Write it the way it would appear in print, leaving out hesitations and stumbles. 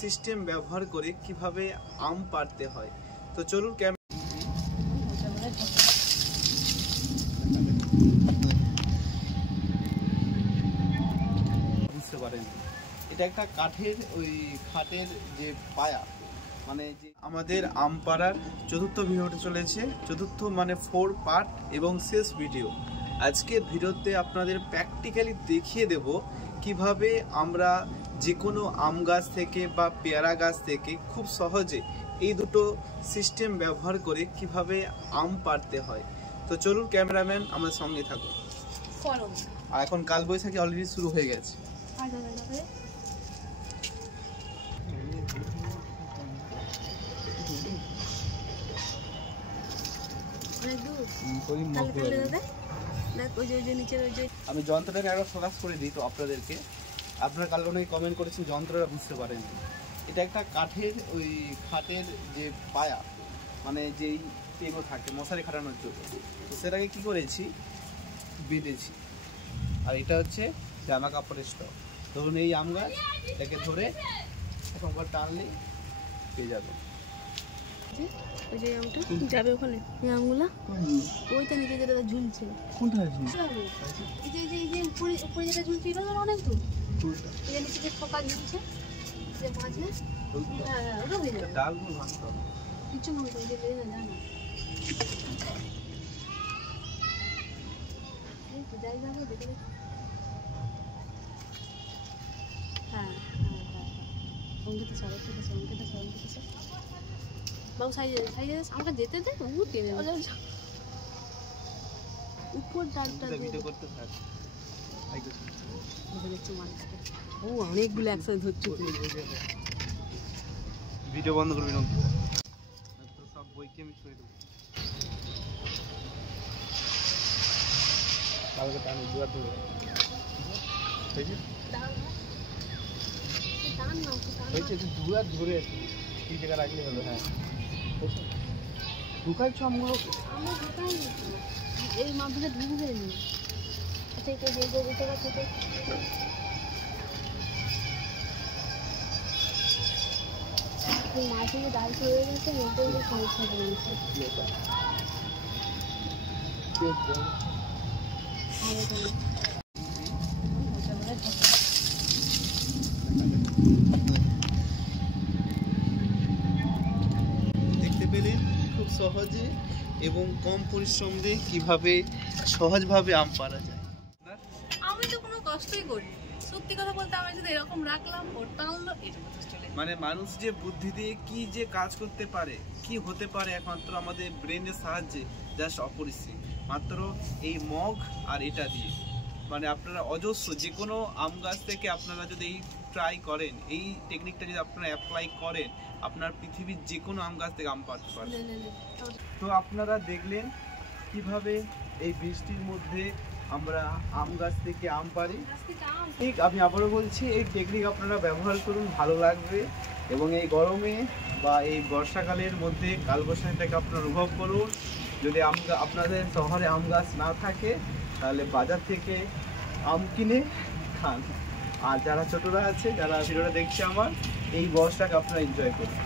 System ব্যবহার করে কিভাবে আম পাড়তে হয়। তো চলুন বুঝতে পারেন, এটা একটা কাঠের ওই খাটের যে পায়া, মানে যে আমাদের আম পাড়ার চতুর্থ ভিডিওটা চলেছে। চতুর্থ মানে 4 পার্ট এবং শেষ ভিডিও। আজকের ভিডিওতে আপনাদের প্র্যাকটিক্যালি দেখিয়ে দেব কিভাবে আমরা যে কোনো আম গাছ থেকে বা পেয়ারা গাছ থেকে খুব সহজে এই দুটো সিস্টেম ব্যবহার করে কিভাবে আম পাড়তে হয়। তো চলুন ক্যামেরাম্যান আমাদের সঙ্গে থাকুন। আর এখন কালবৈশাখী অলরেডি শুরু হয়ে গেছে। আমি যন্ত্রটাকে একবার ফোকাস করে দিই তো আপনাদেরকে। আপনারা কাল অনেক কমেন্ট করেছেন যন্ত্রটা বুঝতে পারেন। এটা একটা কাঠের ওই খাটের যে পায়া, মানে যেই টেগো থাকে মশারি খাটানোর জন্য, তো সেটাকে কি করেছি বেঁধেছি। আর এটা হচ্ছে জামা কাপড়ের স্টক। ধরুন এই আম গাছ, এটাকে ধরে একবার টানলেই পেয়ে যাবে। ওই যে আমটা যাবে ওখানে, এই আমগুলা ওইটা নিচে যেটা ঝুলছে। কোনটা ঝুলছে? এই যে উপরে যেটা ঝুলছে এটা অনেক দূর। এই যে নিচে যে ফোকা ঝুলছে, যে মাঝে, হ্যাঁ ওটা হয়ে যাবে। ডালগুলো ভাঙতে হবে। কিছু মনে করে যে বেরিয়ে যায় না। এই তো যাই যাবে দেখে। হ্যাঁ হ্যাঁ হ্যাঁ অঙ্কিত স্যার, ঠিক আছে অঙ্কিত স্যার। বাবু সাইজে আমাকে যেতে দে, ও টেনে উপর ডালটা ভিডিও করতে থাক। ও অনেকগুলো একসাথে ধরছে। ভিডিও বন্ধ করবি না, সব বইকে আমি ছুঁয়ে দেবো। কালকে টানি দুয়ার ধরে দুয়ার ধরে এই জায়গা রাখলে হলো। হ্যাঁ ঢুকাইছো আমগুলো? আমরা ঢুকাই এই মাপটা ঢুকে যায়নি। আচ্ছা এটা যে গোবিটা থেকে মাঝে যে ডাল হয়ে গেছে ওটাই যে সমস্যা রয়েছে। দেখতে পেলেন খুব সহজে এবং কম পরিশ্রম দিয়ে কিভাবে সহজভাবে আম পাড়া যায়। আমি তো কোনো কষ্টই করি, সত্যি কথা বলতে। আমি যদি এরকম রাখলাম ওর টানলো, এটা চলে। মানে মানুষ যে বুদ্ধি দিয়ে কি যে কাজ করতে পারে, কি হতে পারে একমাত্র আমাদের ব্রেনের সাহায্যে, জাস্ট অপরিসীম। মাত্র এই মগ আর এটা দিয়ে মানে আপনারা অজস্র যে কোনো আম গাছ থেকে আপনারা যদি এই ট্রাই করেন, এই টেকনিকটা যদি আপনারা অ্যাপ্লাই করেন, আপনার পৃথিবীর যে কোনো আম গাছ থেকে আম পাড়তে পারবেন। তো আপনারা দেখলেন কিভাবে এই বৃষ্টির মধ্যে আমরা আম গাছ থেকে আম পাড়ি। ঠিক আমি আবারও বলছি, এই টেকনিক আপনারা ব্যবহার করুন, ভালো লাগবে। এবং এই গরমে বা এই বর্ষাকালের মধ্যে কালবৈশাখীটাকে আপনারা অনুভব করুন। যদি আপনাদের শহরে আম গাছ না থাকে তাহলে বাজার থেকে আম কিনে খান। আর যারা ছোটরা আছে, যারা ভিডিওটা দেখছে আমার, এই বর্ষাকে আপনারা এনজয় করুন।